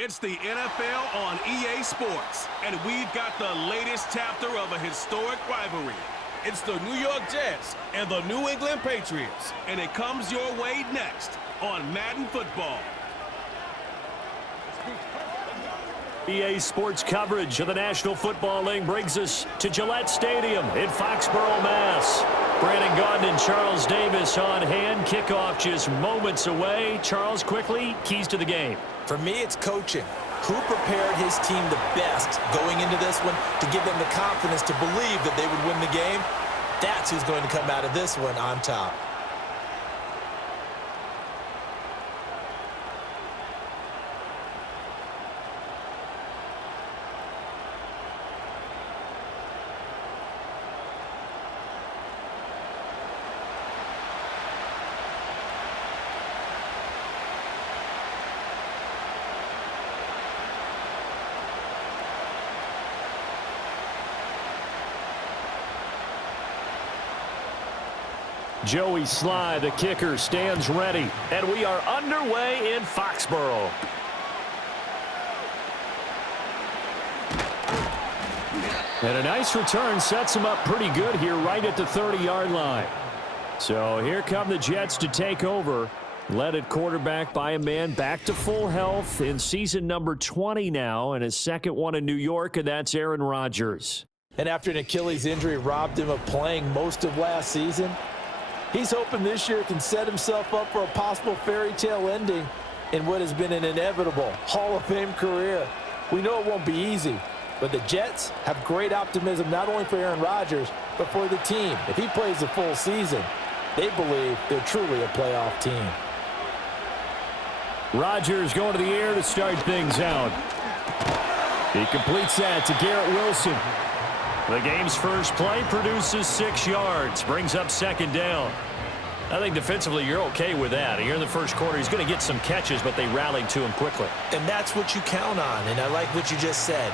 It's the NFL on EA Sports, and we've got the latest chapter of a historic rivalry. It's the New York Jets and the New England Patriots, and it comes your way next on Madden Football. EA Sports coverage of the National Football League brings us to Gillette Stadium in Foxborough, Mass. Brandon Gaudin and Charles Davis on hand. Kickoff just moments away. Charles, quickly, keys to the game. For me, it's coaching. Who prepared his team the best going into this one to give them the confidence to believe that they would win the game? That's who's going to come out of this one on top. Joey Sly, the kicker, stands ready. And we are underway in Foxborough. And a nice return sets him up pretty good here right at the 30-yard line. So here come the Jets to take over. Led at quarterback by a man back to full health in season number 20 now, and his second one in New York, and that's Aaron Rodgers. And after an Achilles injury robbed him of playing most of last season, he's hoping this year can set himself up for a possible fairy tale ending in what has been an inevitable Hall of Fame career. We know it won't be easy, but the Jets have great optimism not only for Aaron Rodgers, but for the team. If he plays the full season, they believe they're truly a playoff team. Rodgers going to the air to start things out. He completes that to Garrett Wilson. The game's first play produces 6 yards, brings up second down. I think defensively you're okay with that. Here in the first quarter, he's going to get some catches, but they rallied to him quickly. And that's what you count on, and I like what you just said.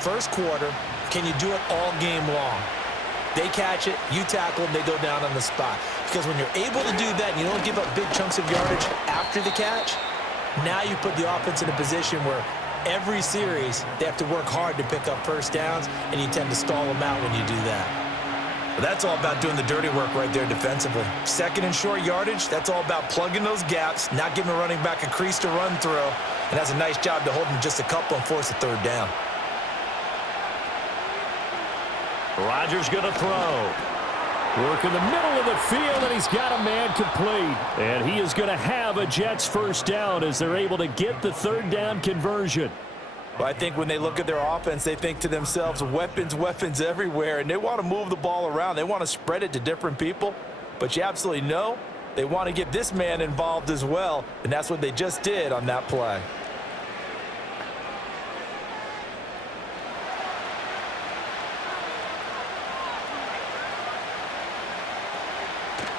First quarter, can you do it all game long? They catch it, you tackle them, they go down on the spot. Because when you're able to do that and you don't give up big chunks of yardage after the catch, now you put the offense in a position where every series they have to work hard to pick up first downs, and you tend to stall them out when you do that. But that's all about doing the dirty work right there defensively. Second and short yardage, that's all about plugging those gaps, not giving a running back a crease to run through, and that's a nice job to hold him just a couple and force a third down. Rodgers going to throw. Work in the middle of the field, and he's got a man complete. And he is going to have a Jets first down as they're able to get the third down conversion. Well, I think when they look at their offense, they think to themselves, weapons, weapons everywhere, and they want to move the ball around. They want to spread it to different people, but you absolutely know they want to get this man involved as well, and that's what they just did on that play.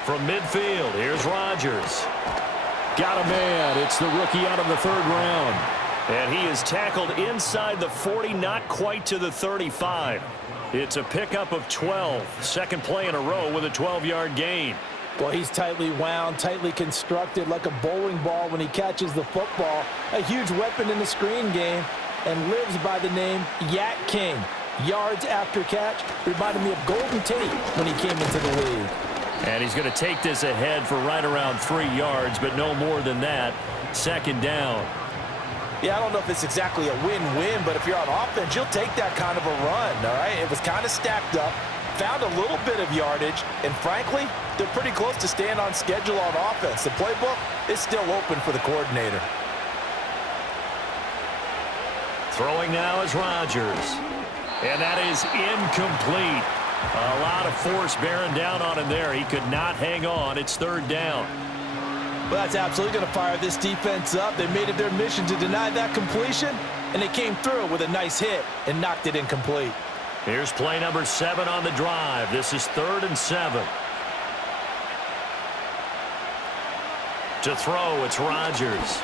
From midfield, here's Rodgers. Got a man. It's the rookie out of the third round. And he is tackled inside the 40, not quite to the 35. It's a pickup of 12. Second play in a row with a 12-yard gain. Well, he's tightly wound, tightly constructed like a bowling ball when he catches the football. A huge weapon in the screen game, and lives by the name Yak King. Yards after catch reminded me of Golden Tate when he came into the league. And he's going to take this ahead for right around 3 yards, but no more than that. Second down. Yeah, I don't know if it's exactly a win-win, but if you're on offense, you'll take that kind of a run, all right? It was kind of stacked up, found a little bit of yardage, and frankly, they're pretty close to staying on schedule on offense. The playbook is still open for the coordinator. Throwing now is Rodgers. And that is incomplete. A lot of force bearing down on him there. He could not hang on. It's third down. Well, that's absolutely going to fire this defense up. They made it their mission to deny that completion, and they came through with a nice hit and knocked it incomplete. Here's play number 7 on the drive. This is 3rd and 7. To throw, it's Rodgers.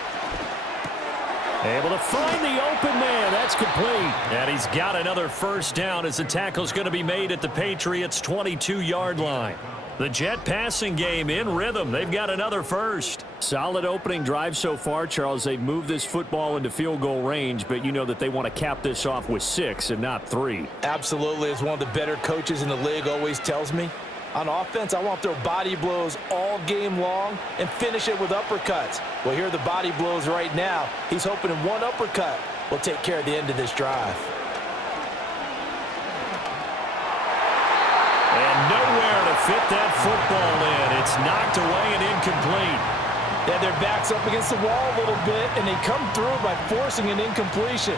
Able to find the open man. That's complete. And he's got another first down as the tackle's going to be made at the Patriots' 22-yard line. The Jet passing game in rhythm. They've got another first. Solid opening drive so far, Charles. They've moved this football into field goal range, but you know that they want to cap this off with 6 and not 3. Absolutely. As one of the better coaches in the league always tells me, on offense, I want to throw body blows all game long and finish it with uppercuts. Well, here are the body blows right now. He's hoping in one uppercut will take care of the end of this drive. And nowhere to fit that football in. It's knocked away and incomplete. Yeah, their back's up against the wall a little bit, and they come through by forcing an incompletion.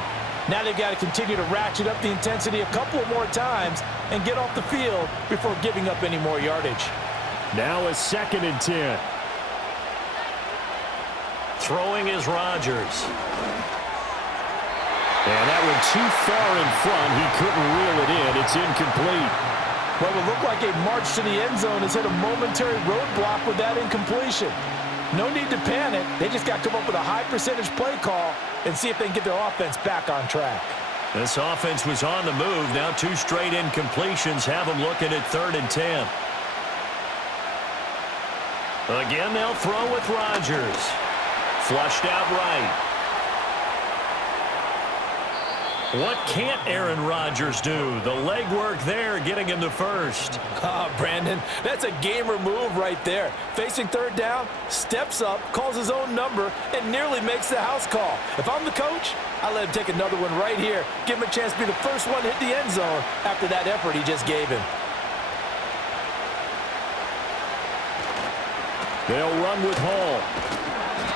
Now they've got to continue to ratchet up the intensity a couple more times and get off the field before giving up any more yardage. Now a 2nd and 10. Throwing is Rodgers. And that one too far in front. He couldn't reel it in. It's incomplete. What would look like a march to the end zone has hit a momentary roadblock with that incompletion. No need to panic. They just got to come up with a high percentage play call and see if they can get their offense back on track. This offense was on the move. Now 2 straight incompletions have them looking at 3rd and 10. Again, they'll throw with Rodgers. Flushed out right. What can't Aaron Rodgers do? The legwork there getting him the first. Brandon, that's a gamer move right there. Facing 3rd down, steps up, calls his own number, and nearly makes the house call. If I'm the coach, I let him take another one right here. Give him a chance to be the first one to hit the end zone after that effort he just gave him. They'll run with Hall.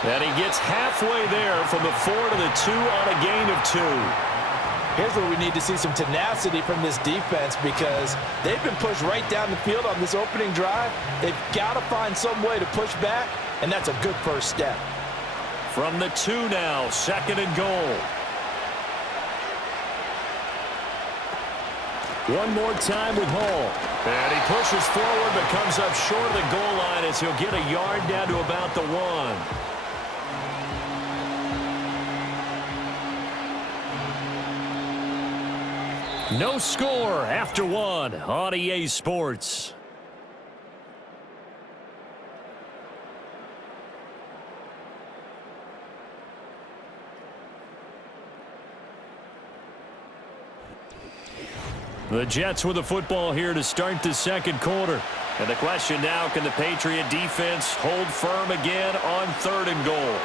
And he gets halfway there from the 4 to the 2 on a gain of 2. Here's where we need to see some tenacity from this defense because they've been pushed right down the field on this opening drive. They've got to find some way to push back, and that's a good first step. From the 2 now, 2nd and goal. One more time with Hall. And he pushes forward but comes up short of the goal line as he'll get a yard down to about the 1. No score after 1 on EA Sports. The Jets with the football here to start the 2nd quarter. And the question now, can the Patriot defense hold firm again on 3rd and goal?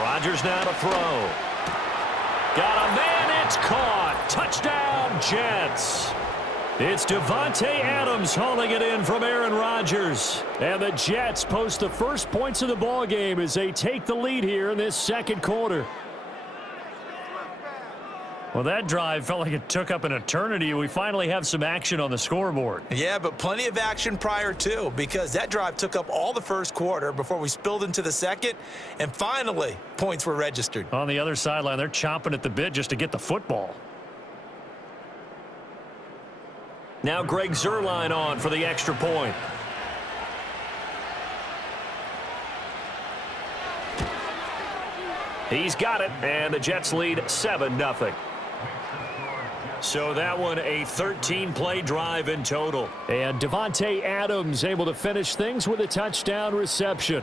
Rodgers now to throw. Got a man, it's caught. Touchdown, Jets. It's Davante Adams hauling it in from Aaron Rodgers. And the Jets post the first points of the ball game as they take the lead here in this 2nd quarter. Well, that drive felt like it took up an eternity. We finally have some action on the scoreboard. Yeah, but plenty of action prior to, because that drive took up all the 1st quarter before we spilled into the 2nd, and finally, points were registered. On the other sideline, they're chomping at the bit just to get the football. Now Greg Zuerlein on for the extra point. He's got it, and the Jets lead 7-0. So that one a 13-play drive in total. And Davante Adams able to finish things with a touchdown reception.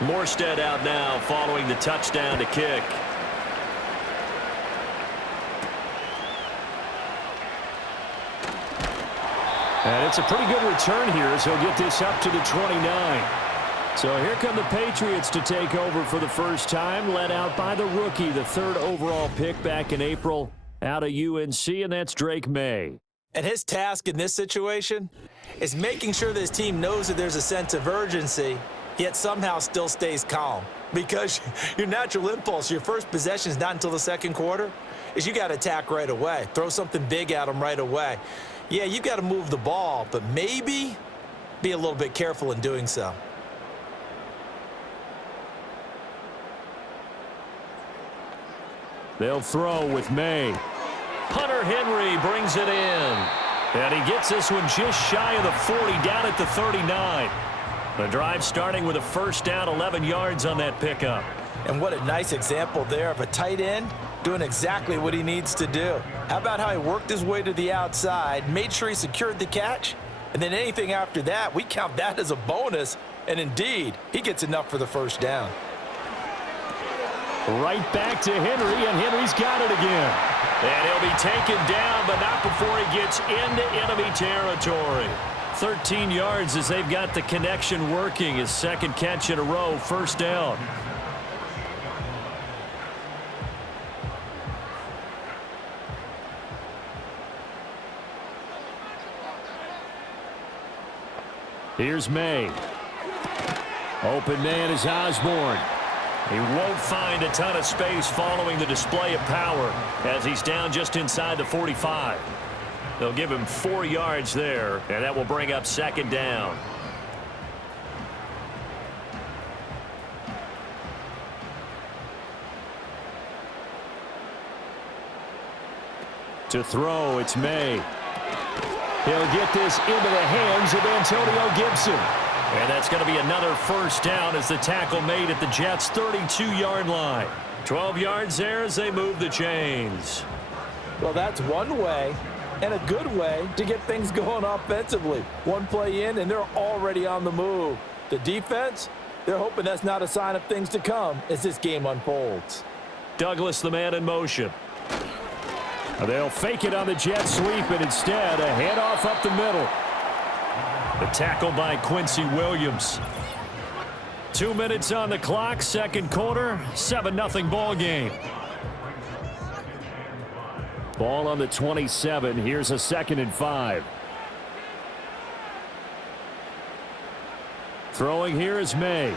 Morstead out now following the touchdown to kick. And it's a pretty good return here as he'll get this up to the 29. So here come the Patriots to take over for the first time, led out by the rookie, the 3rd overall pick back in April out of UNC, and that's Drake May. And his task in this situation is making sure this team knows that there's a sense of urgency, yet somehow still stays calm. Because your natural impulse, your first possession is not until the 2nd quarter. is you got to attack right away. Throw something big at them right away. Yeah, you got to move the ball, but maybe be a little bit careful in doing so. They'll throw with May. Hunter Henry brings it in. And he gets this one just shy of the 40, down at the 39. The drive starting with a first down, 11 yards on that pickup. And what a nice example there of a tight end doing exactly what he needs to do. How about how he worked his way to the outside, made sure he secured the catch, and then anything after that, we count that as a bonus. And indeed, he gets enough for the first down. Right back to Henry, and Henry's got it again. And he'll be taken down, but not before he gets into enemy territory. 13 yards as they've got the connection working. His second catch in a row, first down. Here's May. Open man is Osborne. He won't find a ton of space following the display of power as he's down just inside the 45. They'll give him 4 yards there, and that will bring up second down. To throw, it's May. He'll get this into the hands of Antonio Gibson. And that's going to be another first down as the tackle made at the Jets' 32-yard line. 12 yards there as they move the chains. Well, that's one way and a good way to get things going offensively. One play in, and they're already on the move. The defense, they're hoping that's not a sign of things to come as this game unfolds. Douglas, the man in motion. They'll fake it on the jet sweep, and instead a handoff up the middle. The tackle by Quincy Williams. 2 minutes on the clock, second quarter, 7-0 ball game. Ball on the 27. Here's a 2nd and 5. Throwing here is May.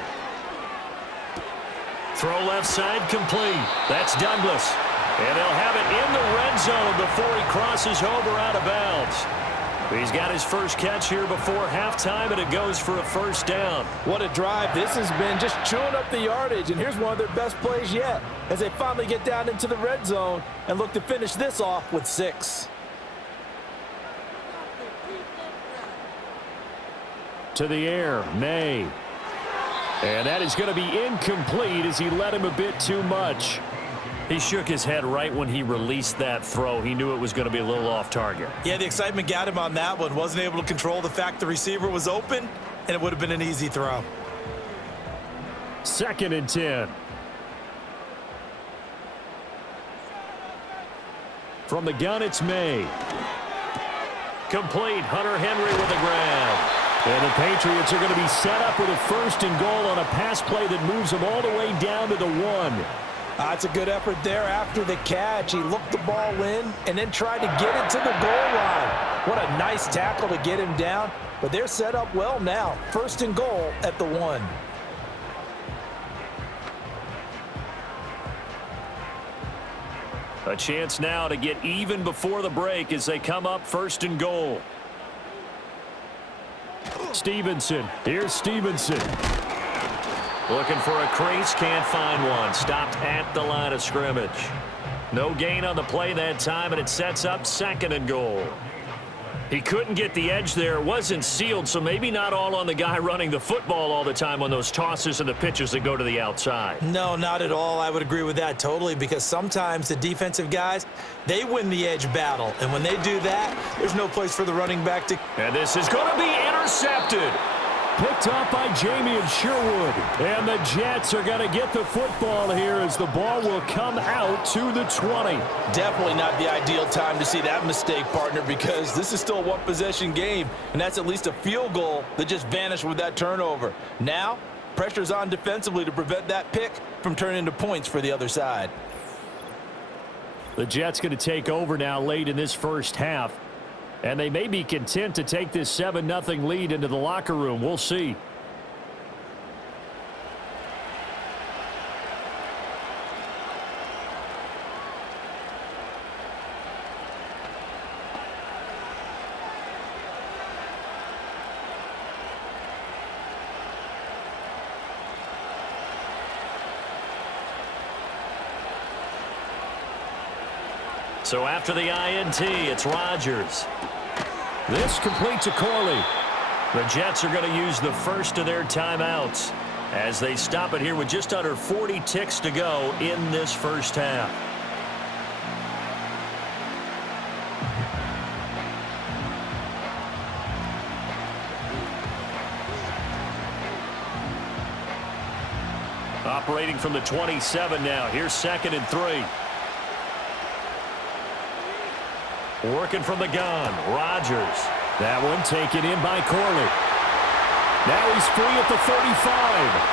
Throw left side complete. That's Douglas. And they'll have it in the red zone before he crosses over out of bounds. He's got his first catch here before halftime, and it goes for a first down. What a drive this has been, just chewing up the yardage. And here's one of their best plays yet as they finally get down into the red zone and look to finish this off with 6. To the air, May. And that is going to be incomplete as he led him a bit too much. He shook his head right when he released that throw. He knew it was going to be a little off target. Yeah, the excitement got him on that one. Wasn't able to control the fact the receiver was open, and it would have been an easy throw. 2nd and 10. From the gun, it's May. Complete. Hunter Henry with a grab. And the Patriots are going to be set up with a 1st and goal on a pass play that moves them all the way down to the 1. That's a good effort there after the catch. He looked the ball in and then tried to get it to the goal line. What a nice tackle to get him down. But they're set up well now. 1st and goal at the 1. A chance now to get even before the break as they come up 1st and goal. Stevenson. Here's Stevenson. Looking for a crease, can't find one. Stopped at the line of scrimmage. No gain on the play that time, and it sets up 2nd and goal. He couldn't get the edge there. It wasn't sealed, so maybe not all on the guy running the football all the time on those tosses and the pitches that go to the outside. No, not at all. I would agree with that totally, because sometimes the defensive guys, they win the edge battle. And when they do that, there's no place for the running back to... And this is going to be intercepted. Picked up by Jamie and Sherwood. And the Jets are going to get the football here as the ball will come out to the 20. Definitely not the ideal time to see that mistake, partner, because this is still a one-possession game, and that's at least a field goal that just vanished with that turnover. Now, pressure's on defensively to prevent that pick from turning into points for the other side. The Jets going to take over now late in this first half. And they may be content to take this 7-0 lead into the locker room. We'll see. So after the INT, it's Rodgers. This completes a Corley. The Jets are going to use the first of their timeouts as they stop it here with just under 40 ticks to go in this first half. Operating from the 27 now. Here's 2nd and 3. Working from the gun. Rodgers. That one taken in by Corley. Now he's free at the 35.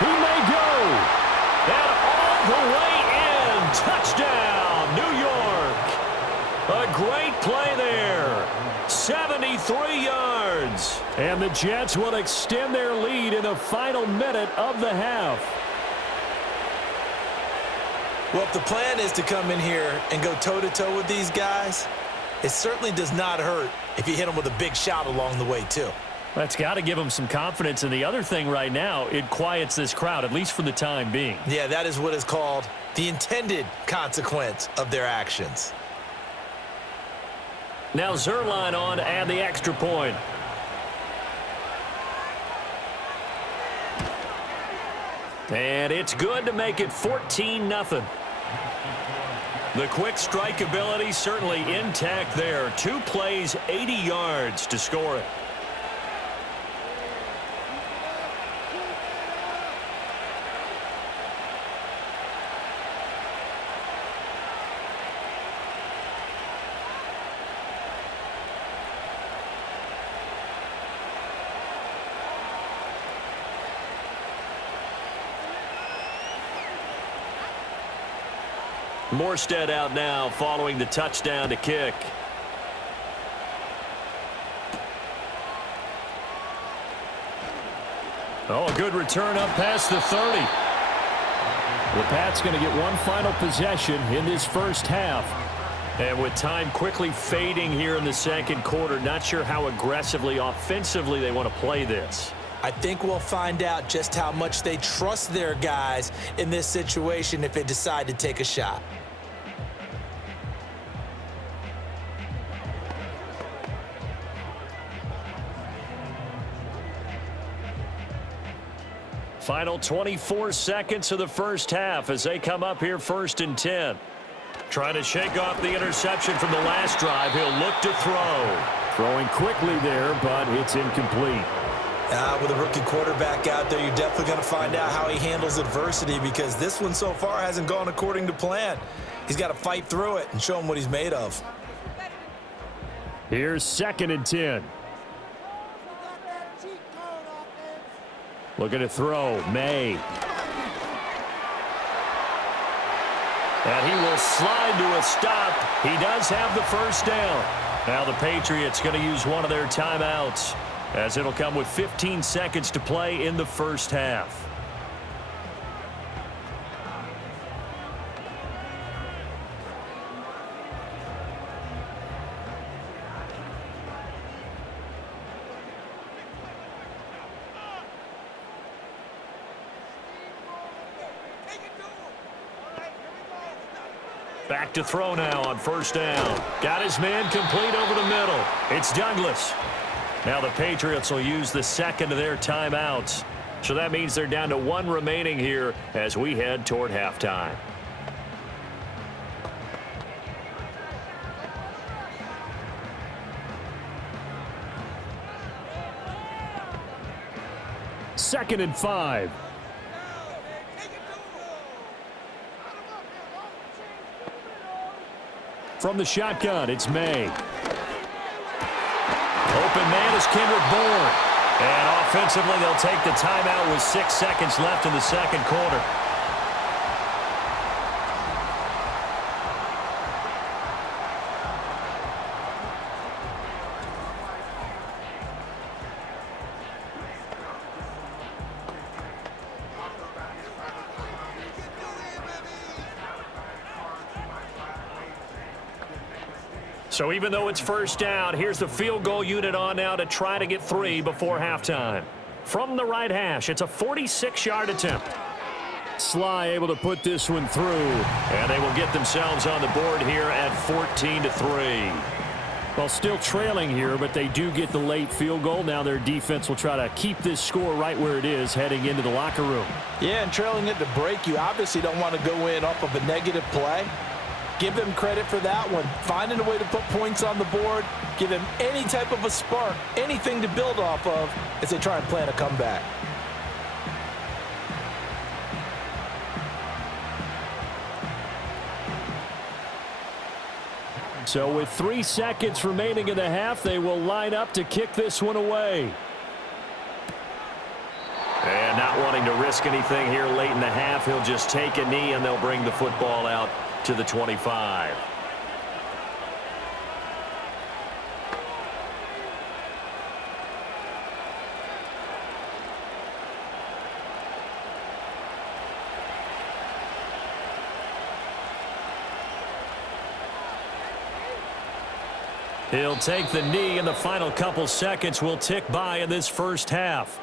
He may go. And all the way in. Touchdown, New York. A great play there. 73 yards. And the Jets will extend their lead in the final minute of the half. Well, if the plan is to come in here and go toe-to-toe with these guys, it certainly does not hurt if you hit them with a big shot along the way, too. That's got to give them some confidence. And the other thing right now, it quiets this crowd, at least for the time being. Yeah, that is what is called the intended consequence of their actions. Now Zerline on to add the extra point. And it's good to make it 14-0. The quick strike ability certainly intact there. 2 plays, 80 yards to score it. Morstead out now following the touchdown to kick. Oh, a good return up past the 30. The Pats going to get one final possession in this first half. And with time quickly fading here in the second quarter, not sure how aggressively, offensively they want to play this. I think we'll find out just how much they trust their guys in this situation if they decide to take a shot. Final 24 seconds of the first half as they come up here 1st and 10. Trying to shake off the interception from the last drive. He'll look to throw. Throwing quickly there, but it's incomplete. With a rookie quarterback out there, you're definitely going to find out how he handles adversity because this one so far hasn't gone according to plan. He's got to fight through it and show him what he's made of. Here's 2nd and 10. Looking to throw. May. And he will slide to a stop. He does have the first down. Now the Patriots going to use one of their timeouts as it'll come with 15 seconds to play in the first half. Back to throw now on 1st down. Got his man complete over the middle. It's Douglas. Now the Patriots will use the second of their timeouts. So that means they're down to 1 remaining here as we head toward halftime. Second and 5. From the shotgun, it's May. Open man is Kendrick Bourne. And offensively, they'll take the timeout with 6 seconds left in the second quarter. So even though it's 1st down, here's the field goal unit on now to try to get 3 before halftime. From the right hash, it's a 46-yard attempt. Sly able to put this one through. And they will get themselves on the board here at 14-3. Well, still trailing here, but they do get the late field goal. Now their defense will try to keep this score right where it is heading into the locker room. Yeah, and trailing at the break, you obviously don't want to go in off of a negative play. Give them credit for that one. Finding a way to put points on the board, give them any type of a spark, anything to build off of as they try and plan a comeback. So with 3 seconds remaining in the half, they will line up to kick this one away. And not wanting to risk anything here late in the half, he'll just take a knee and they'll bring the football out to the 25. He'll take the knee, and the final couple seconds will tick by in this first half.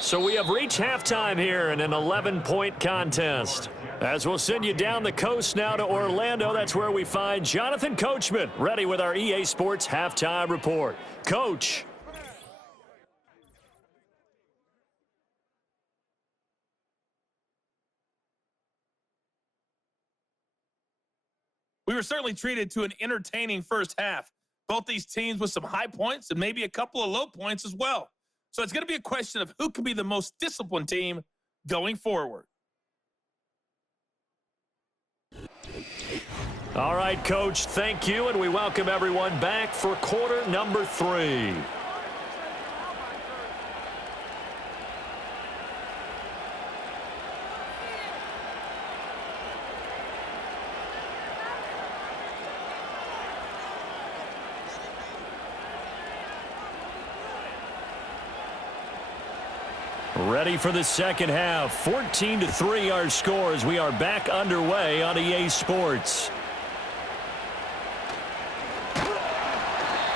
So we have reached halftime here in an 11-point contest. As we'll send you down the coast now to Orlando, that's where we find Jonathan Coachman, ready with our EA Sports Halftime Report. Coach. We were certainly treated to an entertaining first half. Both these teams with some high points and maybe a couple of low points as well. So it's going to be a question of who can be the most disciplined team going forward. All right, Coach, thank you, and we welcome everyone back for quarter number 3. Ready for the second half. 14-3 our score as we are back underway on EA Sports.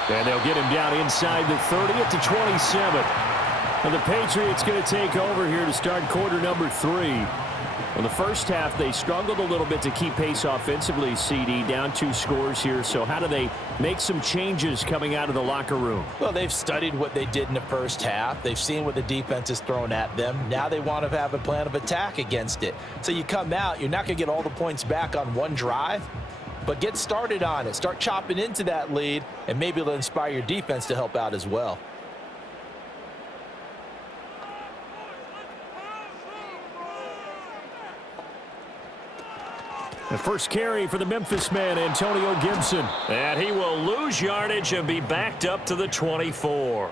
And they'll get him down inside the 30 at the 27. And the Patriots going to take over here to start quarter number 3. In the first half, they struggled a little bit to keep pace offensively, CD, down 2 scores here. So how do they make some changes coming out of the locker room? Well, they've studied what they did in the first half. They've seen what the defense has thrown at them. Now they want to have a plan of attack against it. So you come out, you're not going to get all the points back on one drive, but get started on it. Start chopping into that lead, and maybe it'll inspire your defense to help out as well. The first carry for the Memphis man, Antonio Gibson. And he will lose yardage and be backed up to the 24.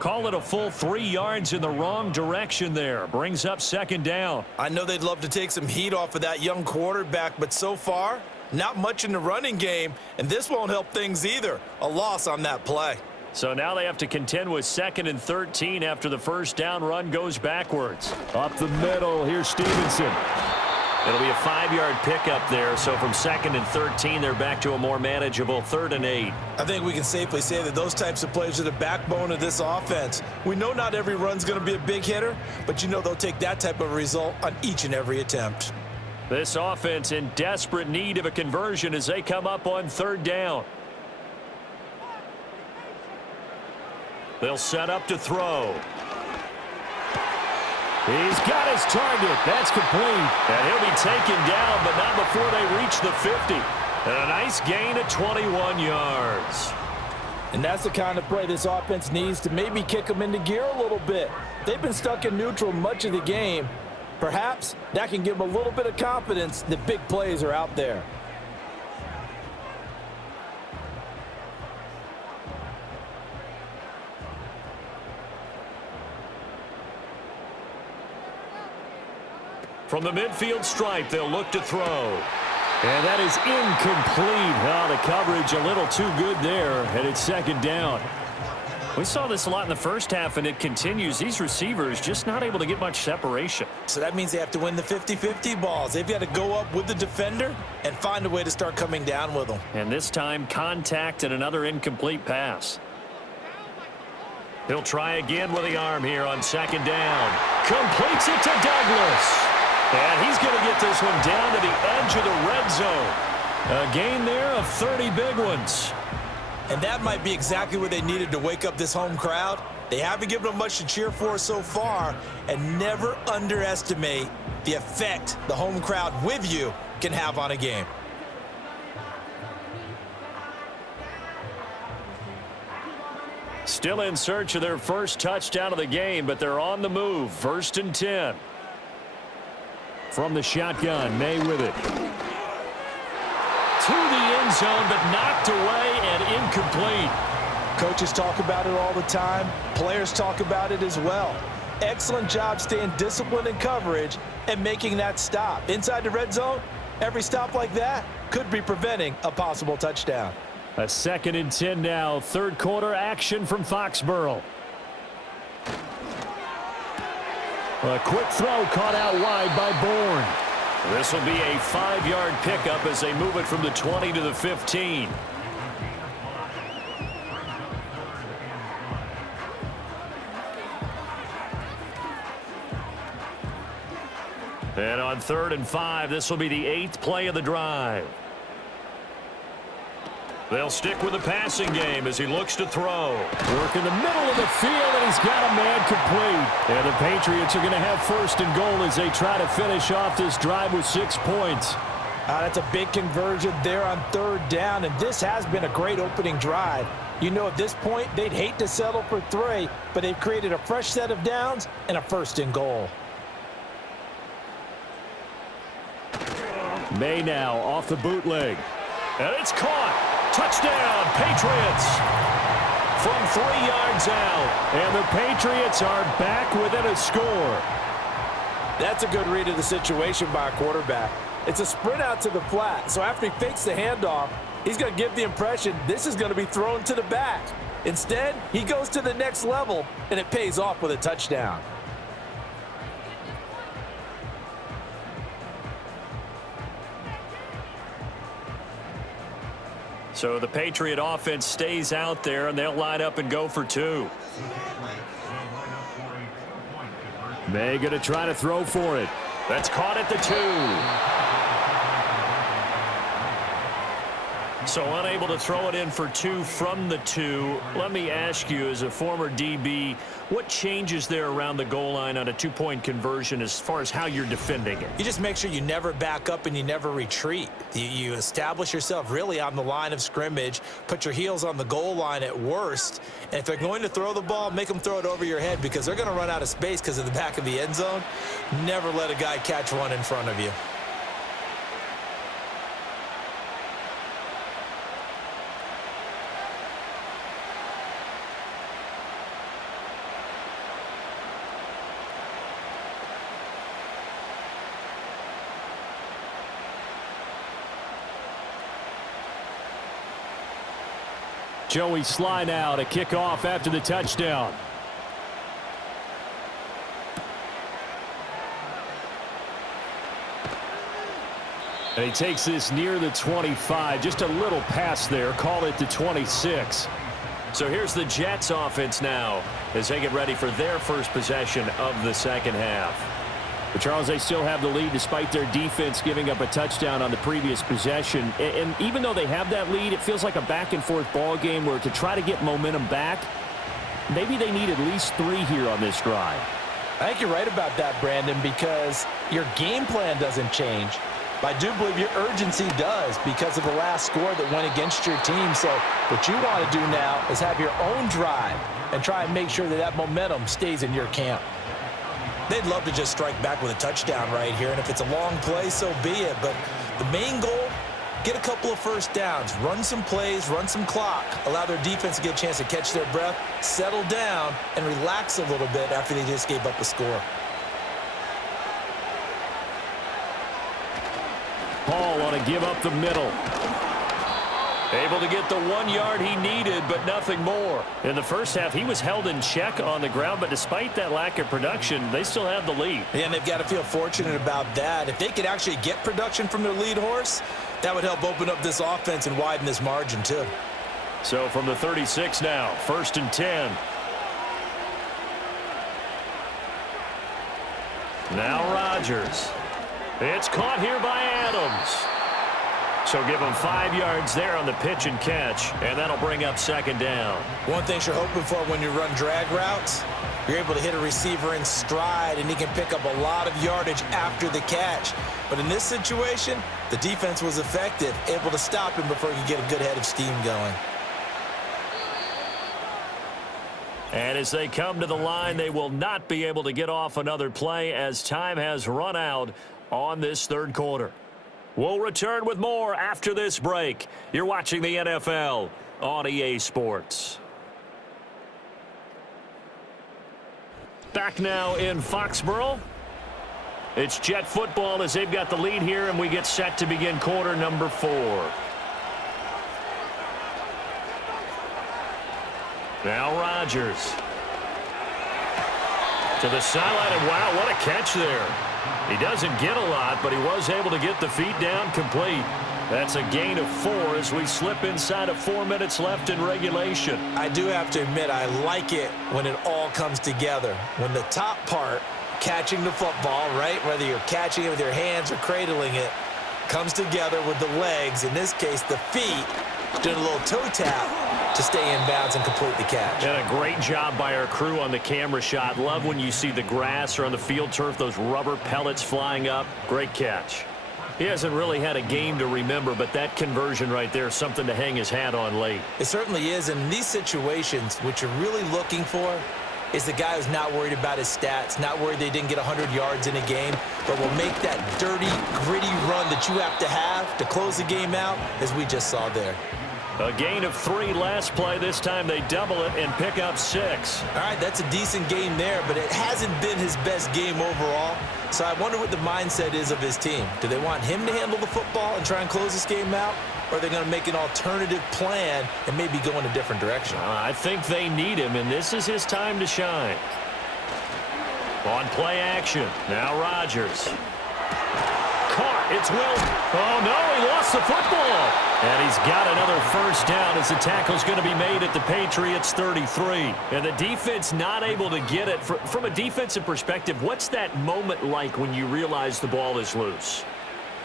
Call it a full 3 yards in the wrong direction there. Brings up second down. I know they'd love to take some heat off of that young quarterback, but so far, not much in the running game, and this won't help things either. A loss on that play. So now they have to contend with 2nd and 13 after the first down run goes backwards. Up the middle, here's Stevenson. It'll be a 5-yard pickup there, so from 2nd and 13, they're back to a more manageable 3rd and 8. I think we can safely say that those types of plays are the backbone of this offense. We know not every run's going to be a big hitter, but you know they'll take that type of result on each and every attempt. This offense in desperate need of a conversion as they come up on 3rd down. They'll set up to throw. He's got his target. That's complete. And he'll be taken down, but not before they reach the 50. And a nice gain of 21 yards. And that's the kind of play this offense needs to maybe kick them into gear a little bit. They've been stuck in neutral much of the game. Perhaps that can give them a little bit of confidence that big plays are out there. From the midfield stripe, they'll look to throw. And that is incomplete. Oh, the coverage a little too good there, and it's 2nd down. We saw this a lot in the first half, and it continues. These receivers just not able to get much separation. So that means they have to win the 50-50 balls. They've got to go up with the defender and find a way to start coming down with them. And this time, contact and another incomplete pass. He'll try again with the arm here on 2nd down. Completes it to Douglas. And he's going to get this one down to the edge of the red zone. A gain there of 30 big ones. And that might be exactly what they needed to wake up this home crowd. They haven't given them much to cheer for so far, and never underestimate the effect the home crowd with you can have on a game. Still in search of their first touchdown of the game, but they're on the move. 1st and 10. From the shotgun, May with it. To the end zone, but knocked away and incomplete. Coaches talk about it all the time. Players talk about it as well. Excellent job staying disciplined in coverage and making that stop. Inside the red zone, every stop like that could be preventing a possible touchdown. A 2nd and 10 now. 3rd quarter action from Foxborough. A quick throw caught out wide by Bourne. This will be a 5-yard pickup as they move it from the 20 to the 15. And on 3rd and 5, this will be the 8th play of the drive. They'll stick with the passing game as he looks to throw. Work in the middle of the field, and he's got a man complete. And the Patriots are going to have 1st and goal as they try to finish off this drive with 6 points. That's a big conversion there on 3rd down, and this has been a great opening drive. You know, at this point, they'd hate to settle for 3, but they've created a fresh set of downs and a 1st and goal. May now off the bootleg. And it's caught. Touchdown, Patriots. From 3 yards out. And the Patriots are back within a score. That's a good read of the situation by a quarterback. It's a sprint out to the flat, so after he fakes the handoff, he's going to give the impression this is going to be thrown to the back. Instead, he goes to the next level, and it pays off with a touchdown. So the Patriot offense stays out there, and they'll line up and go for 2. May going to try to throw for it. That's caught at the 2. So unable to throw it in for 2 from the 2. Let me ask you, as a former DB, what changes there around the goal line on a 2-point conversion as far as how you're defending it? You just make sure you never back up and you never retreat. You establish yourself really on the line of scrimmage, put your heels on the goal line at worst, and if they're going to throw the ball, make them throw it over your head because they're going to run out of space because of the back of the end zone. Never let a guy catch one in front of you. Joey Sly now to kick off after the touchdown. And he takes this near the 25. Just a little pass there. Call it the 26. So here's the Jets offense now as they get ready for their first possession of the 2nd half. But Charles, they still have the lead despite their defense giving up a touchdown on the previous possession. And even though they have that lead, it feels like a back-and-forth ball game where to try to get momentum back, maybe they need at least 3 here on this drive. I think you're right about that, Brandon, because your game plan doesn't change. But I do believe your urgency does because of the last score that went against your team. So what you want to do now is have your own drive and try and make sure that that momentum stays in your camp. They'd love to just strike back with a touchdown right here, and if it's a long play, so be it. But the main goal, get a couple of 1st downs, run some plays, run some clock, allow their defense to get a chance to catch their breath, settle down, and relax a little bit after they just gave up a score. Paul on a give up the middle. Able to get the 1 yard he needed, but nothing more. In the first half, he was held in check on the ground, but despite that lack of production, they still have the lead. And they've got to feel fortunate about that. If they could actually get production from their lead horse, that would help open up this offense and widen this margin too. So from the 36 now, 1st and 10. Now Rodgers. It's caught here by Adams. So give him 5 yards there on the pitch and catch, and that'll bring up second down. One thing you're hoping for when you run drag routes, you're able to hit a receiver in stride, and he can pick up a lot of yardage after the catch. But in this situation, the defense was effective, able to stop him before he could get a good head of steam going. And as they come to the line, they will not be able to get off another play as time has run out on this third quarter. We'll return with more after this break. You're watching the NFL on EA Sports. Back now in Foxborough. It's Jet football as they've got the lead here, and we get set to begin quarter number 4. Now Rodgers. To the sideline, and wow, what a catch there. He doesn't get a lot, but he was able to get the feet down complete. That's a gain of 4 as we slip inside of 4 minutes left in regulation. I do have to admit, I like it when it all comes together. When the top part, catching the football, right, whether you're catching it with your hands or cradling it, comes together with the legs, in this case the feet, doing a little toe tap to stay in bounds and complete the catch. And a great job by our crew on the camera shot. Love when you see the grass or on the field turf, those rubber pellets flying up. Great catch. He hasn't really had a game to remember, but that conversion right there is something to hang his hat on late. It certainly is. In these situations, what you're really looking for is the guy who's not worried about his stats, not worried they didn't get 100 yards in a game, but will make that dirty, gritty run that you have to close the game out, as we just saw there. A gain of 3 last play. This time they double it and pick up 6. All right, that's a decent game there, but it hasn't been his best game overall. So I wonder what the mindset is of his team. Do they want him to handle the football and try and close this game out? Or are they going to make an alternative plan and maybe go in a different direction? I think they need him, and this is his time to shine. On play action, now Rodgers. Caught, it's Wilson. Oh, no, he lost the football. And he's got another first down as the tackle's going to be made at the Patriots 33. And the defense not able to get it. From a defensive perspective, what's that moment like when you realize the ball is loose?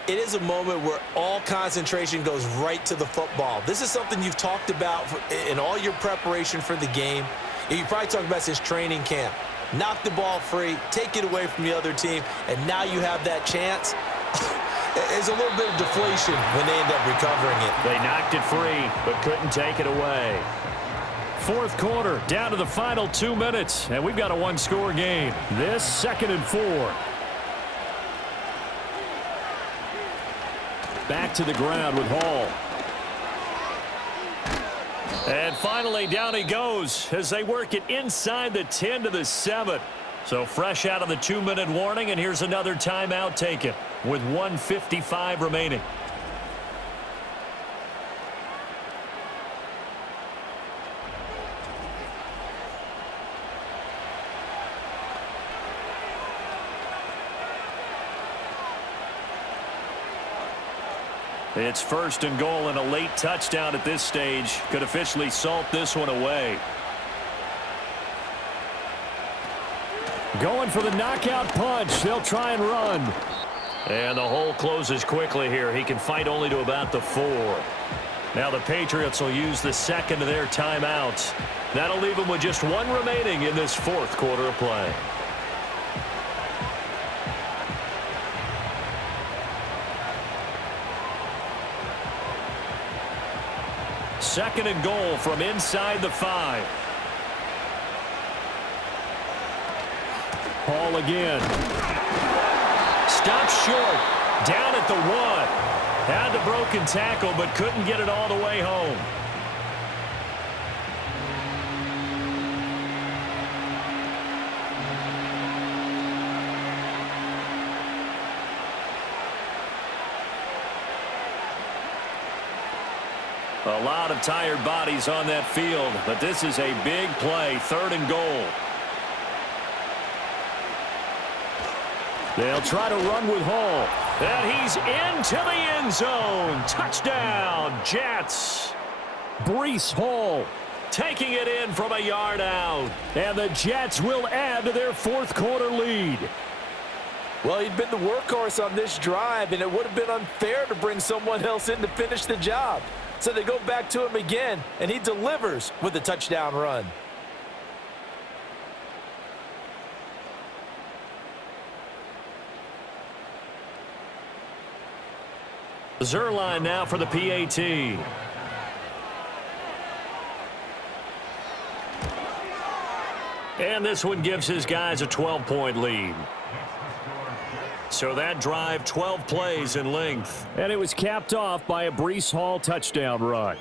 It is a moment where all concentration goes right to the football. This is something you've talked about in all your preparation for the game. You probably talked about since training camp. Knock the ball free, take it away from the other team, and now you have that chance. There's a little bit of deflation when they end up recovering it. They knocked it free, but couldn't take it away. Fourth quarter, down to the final 2 minutes, and we've got a one-score game. This 2nd and 4. Back to the ground with Hall. And finally, down he goes as they work it inside the 10 to the 7. So fresh out of the 2-minute warning, and here's another timeout taken with 1:55 remaining. It's 1st and goal, and a late touchdown at this stage could officially salt this one away. Going for the knockout punch. They'll try and run. And the hole closes quickly here. He can fight only to about the 4. Now the Patriots will use the 2nd of their timeouts. That'll leave them with just 1 remaining in this 4th quarter of play. Second and goal from inside the 5. Hall again. Stopped short. Down at the 1. Had the broken tackle, but couldn't get it all the way home. A lot of tired bodies on that field, but this is a big play, 3rd and goal. They'll try to run with Hall. And he's into the end zone. Touchdown, Jets. Breece Hall taking it in from a yard out. And the Jets will add to their 4th quarter lead. Well, he'd been the workhorse on this drive, and it would have been unfair to bring someone else in to finish the job. So they go back to him again, and he delivers with a touchdown run. Zerline now for the PAT. And this one gives his guys a 12-point lead. So that drive, 12 plays in length. And it was capped off by a Breece Hall touchdown run.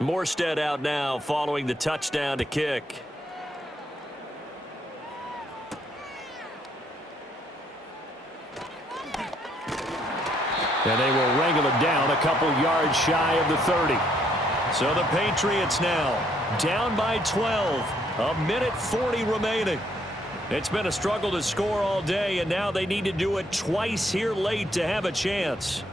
Morstead out now following the touchdown to kick. And they will wrangle it down a couple yards shy of the 30. So the Patriots now down by 12. A minute 40 remaining. It's been a struggle to score all day, and now they need to do it twice here late to have a chance.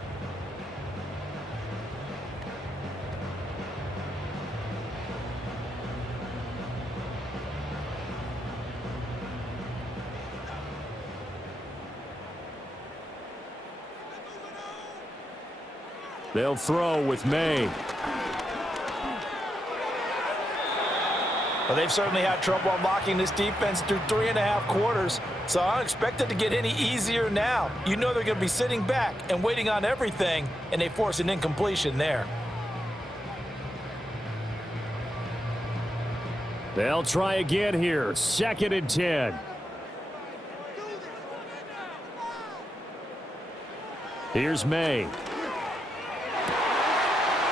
They'll throw with May. Well, they've certainly had trouble unlocking this defense through 3.5 quarters, so I don't expect it to get any easier now. You know they're going to be sitting back and waiting on everything, and they force an incompletion there. They'll try again here. 2nd and 10. Here's May.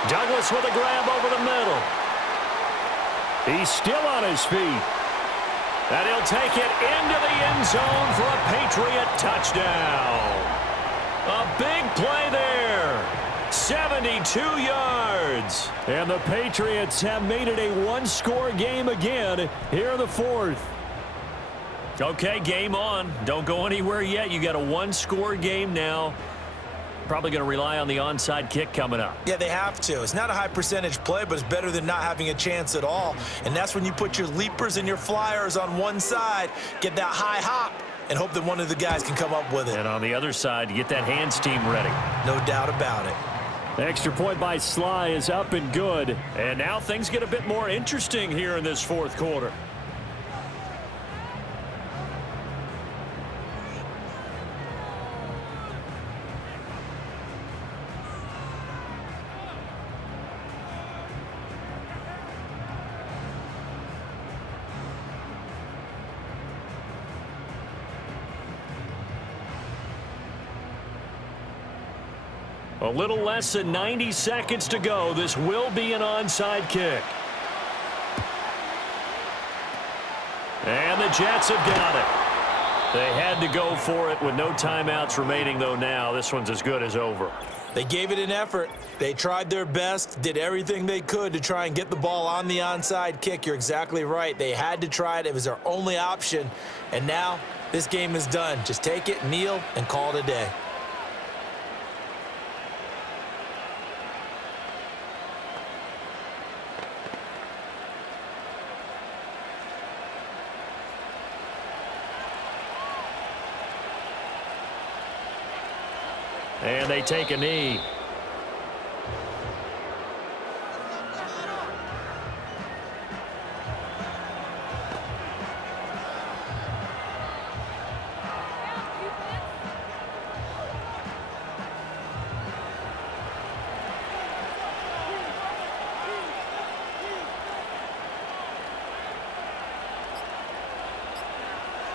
Douglas with a grab over the middle. He's still on his feet. And he'll take it into the end zone for a Patriot touchdown. A big play there. 72 yards. And the Patriots have made it a one-score game again here in the 4th. Okay, game on. Don't go anywhere yet. You got a one-score game now. Probably going to rely on the onside kick coming up. Yeah, they have to. It's not a high percentage play, but it's better than not having a chance at all. And that's when you put your leapers and your flyers on one side, get that high hop, and hope that one of the guys can come up with it. And on the other side, you get that hands team ready. No doubt about it. The extra point by Sly is up and good. And now things get a bit more interesting here in this 4th quarter. A little less than 90 seconds to go. This will be an onside kick. And the Jets have got it. They had to go for it with no timeouts remaining, though now. This one's as good as over. They gave it an effort. They tried their best, did everything they could to try and get the ball on the onside kick. You're exactly right. They had to try it. It was their only option. And now this game is done. Just take it, kneel, and call it a day. And they take a knee.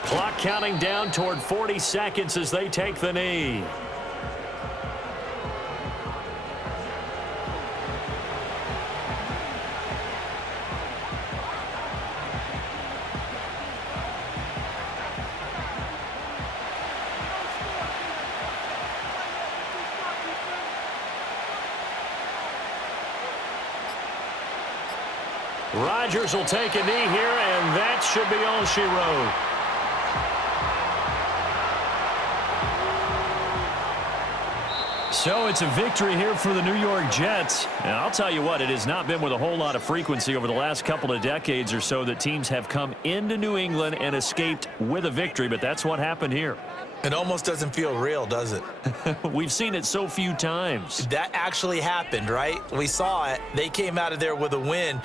Clock counting down toward 40 seconds as they take the knee. Rodgers will take a knee here, and that should be all she wrote. So it's a victory here for the New York Jets. And I'll tell you what, it has not been with a whole lot of frequency over the last couple of decades or so that teams have come into New England and escaped with a victory, but that's what happened here. It almost doesn't feel real, does it? We've seen it so few times. That actually happened, right? We saw it. They came out of there with a win.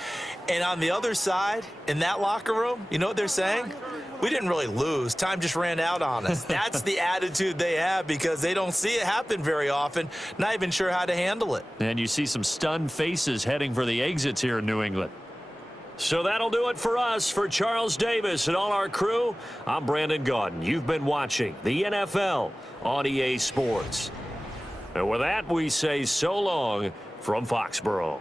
And on the other side, in that locker room, you know what they're saying? We didn't really lose. Time just ran out on us. That's the attitude they have because they don't see it happen very often, not even sure how to handle it. And you see some stunned faces heading for the exits here in New England. So that'll do it for us. For Charles Davis and all our crew, I'm Brandon Gaudin. You've been watching the NFL on EA Sports. And with that, we say so long from Foxborough.